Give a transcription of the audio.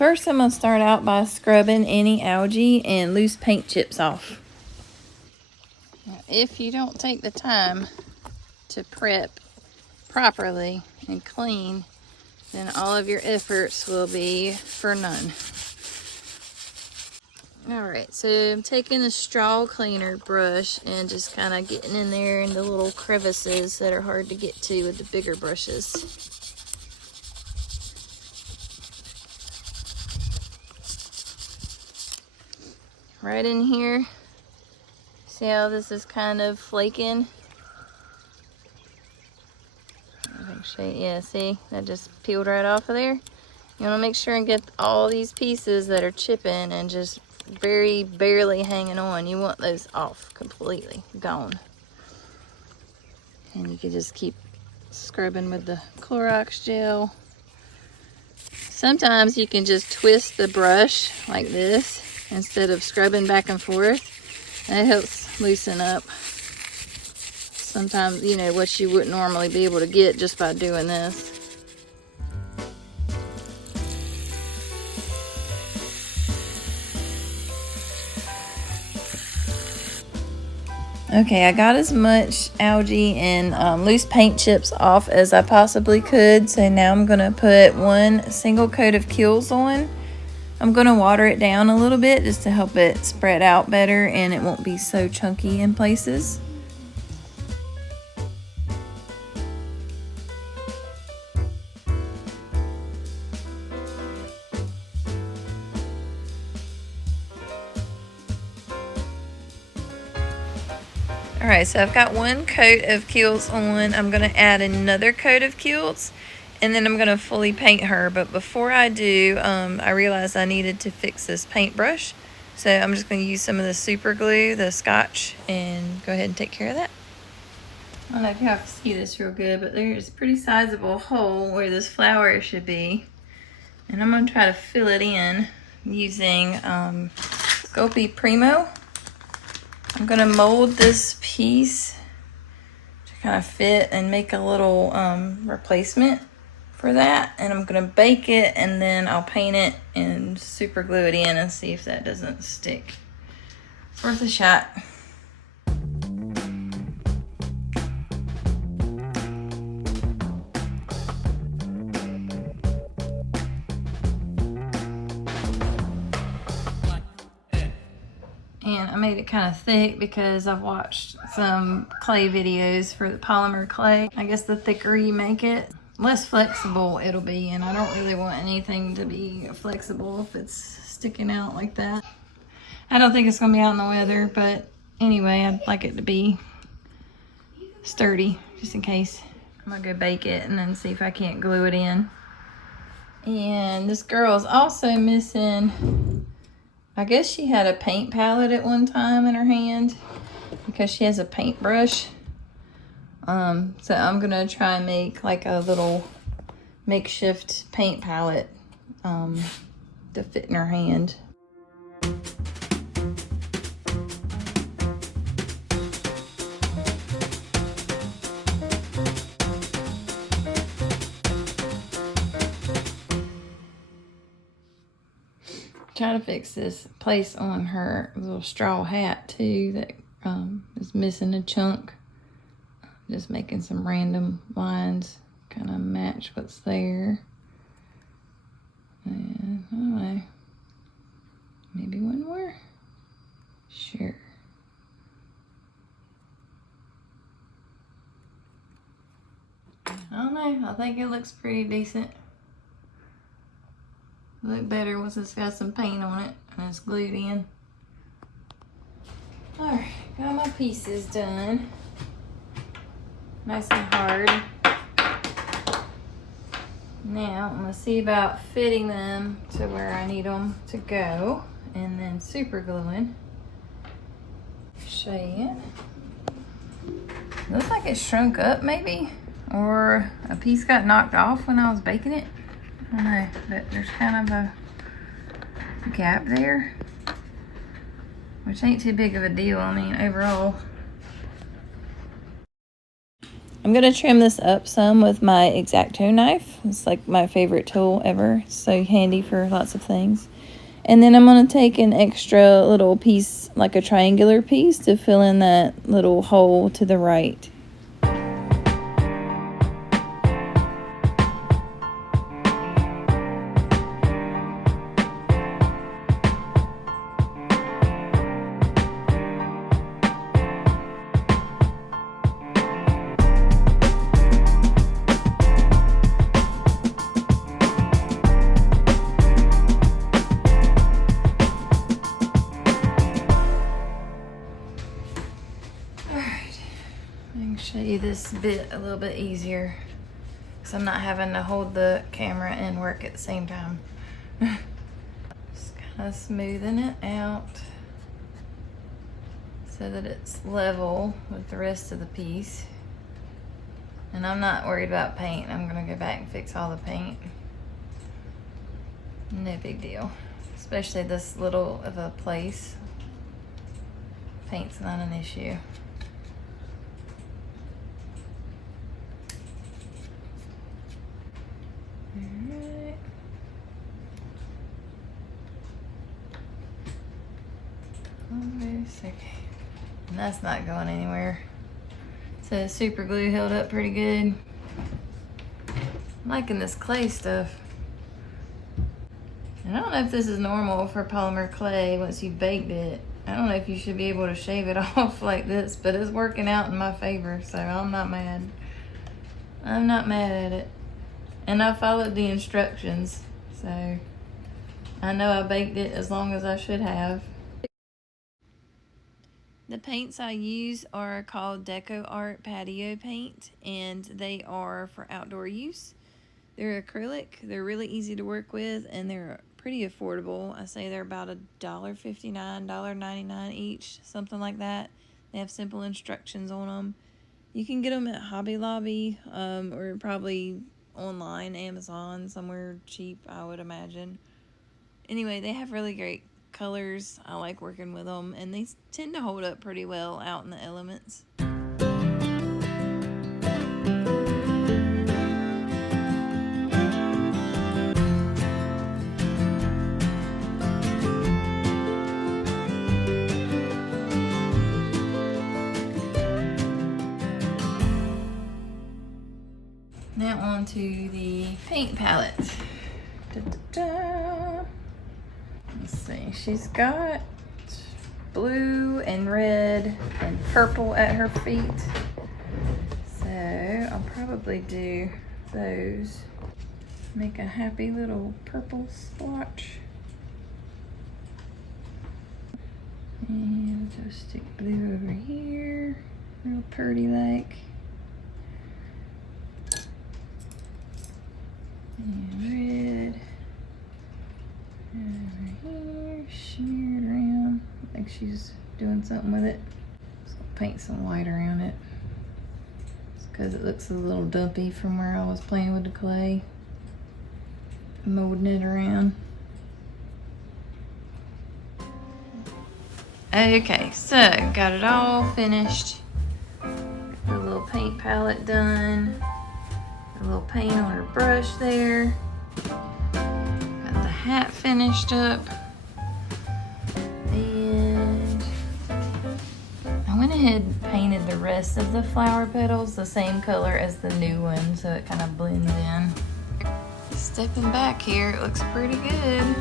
First, I'm going to start out by scrubbing any algae and loose paint chips off. Now, if you don't take the time to prep properly and clean, then all of your efforts will be for none. Alright, so I'm taking a straw cleaner brush and just kind of getting in there in the little crevices that are hard to get to with the bigger brushes. Right in here, see how this is kind of flaking? Yeah, see, that just peeled right off of there. You want to make sure and get all these pieces that are chipping and just very barely hanging on. You want those off completely, gone. And you can just keep scrubbing with the Clorox gel. Sometimes you can just twist the brush like this instead of scrubbing back and forth. That helps loosen up sometimes, you know, what you wouldn't normally be able to get just by doing this. Okay, I got as much algae and loose paint chips off as I possibly could. So now I'm going to put one single coat of Kills on. I'm going to water it down a little bit just to help it spread out better and it won't be so chunky in places. Alright, so I've got one coat of Kills on. I'm going to add another coat of Kills and then I'm going to fully paint her. But before I do, I realized I needed to fix this paintbrush. So I'm just going to use some of the super glue, the Scotch, and go ahead and take care of that. I don't know if you have to see this real good, but there's a pretty sizable hole where this flower should be. And I'm going to try to fill it in using Sculpey Primo. I'm going to mold this piece to kind of fit and make a little replacement for that. And I'm going to bake it and then I'll paint it and super glue it in and see if that doesn't stick. It's worth a shot. And I made it kind of thick because I've watched some clay videos for the polymer clay. I guess the thicker you make it, less flexible it'll be. And I don't really want anything to be flexible if it's sticking out like that. I don't think it's going to be out in the weather, but anyway, I'd like it to be sturdy just in case. I'm going to go bake it and then see if I can't glue it in. And this girl is also missing, I guess she had a paint palette at one time in her hand because she has a paintbrush. So I'm gonna try and make like a little makeshift paint palette to fit in her hand. Try to fix this place on her little straw hat too that is missing a chunk. Just making some random lines kind of match what's there. And I don't know, maybe one more? Sure. I don't know, I think it looks pretty decent. Look better once it's got some paint on it and it's glued in. Alright, got my pieces done. Nice and hard. Now I'm going to see about fitting them to where I need them to go and then super gluing. Show you. Looks like it shrunk up maybe, or a piece got knocked off when I was baking it. I don't know, but there's kind of a gap there, which ain't too big of a deal, I mean, overall. I'm going to trim this up some with my X-Acto knife. It's like my favorite tool ever. It's so handy for lots of things. And then I'm going to take an extra little piece, like a triangular piece, to fill in that little hole to the right. Show you this bit a little bit easier because I'm not having to hold the camera and work at the same time. Just kind of smoothing it out so that it's level with the rest of the piece. And I'm not worried about paint. I'm gonna go back and fix all the paint. No big deal, especially this little of a place. Paint's not an issue. Alright. Almost okay. And that's not going anywhere. So super glue held up pretty good. I'm liking this clay stuff. And I don't know if this is normal for polymer clay once you've baked it. I don't know if you should be able to shave it off like this, but it's working out in my favor, so I'm not mad. I'm not mad at it. And I followed the instructions, so I know I baked it as long as I should have. The paints I use are called Deco Art Patio Paint, and they are for outdoor use. They're acrylic, they're really easy to work with, and they're pretty affordable. I say they're about $1.59, $1.99 each, something like that. They have simple instructions on them. You can get them at Hobby Lobby, or probably online, Amazon, somewhere cheap, I would imagine. Anyway, they have really great colors. I like working with them, and they tend to hold up pretty well out in the elements. Now on to the paint palette. Da-da-da. Let's see, she's got blue and red and purple at her feet. So I'll probably do those. Make a happy little purple splotch. And just stick blue over here, real pretty like. And red over here, smeared around. I think she's doing something with it. So I'll paint some white around it. It's because it looks a little dumpy from where I was playing with the clay, molding it around. Okay, so got it all finished. The little paint palette done. A little paint on her brush there. Got the hat finished up. And I went ahead and painted the rest of the flower petals the same color as the new one, so it kind of blends in. Stepping back here, it looks pretty good.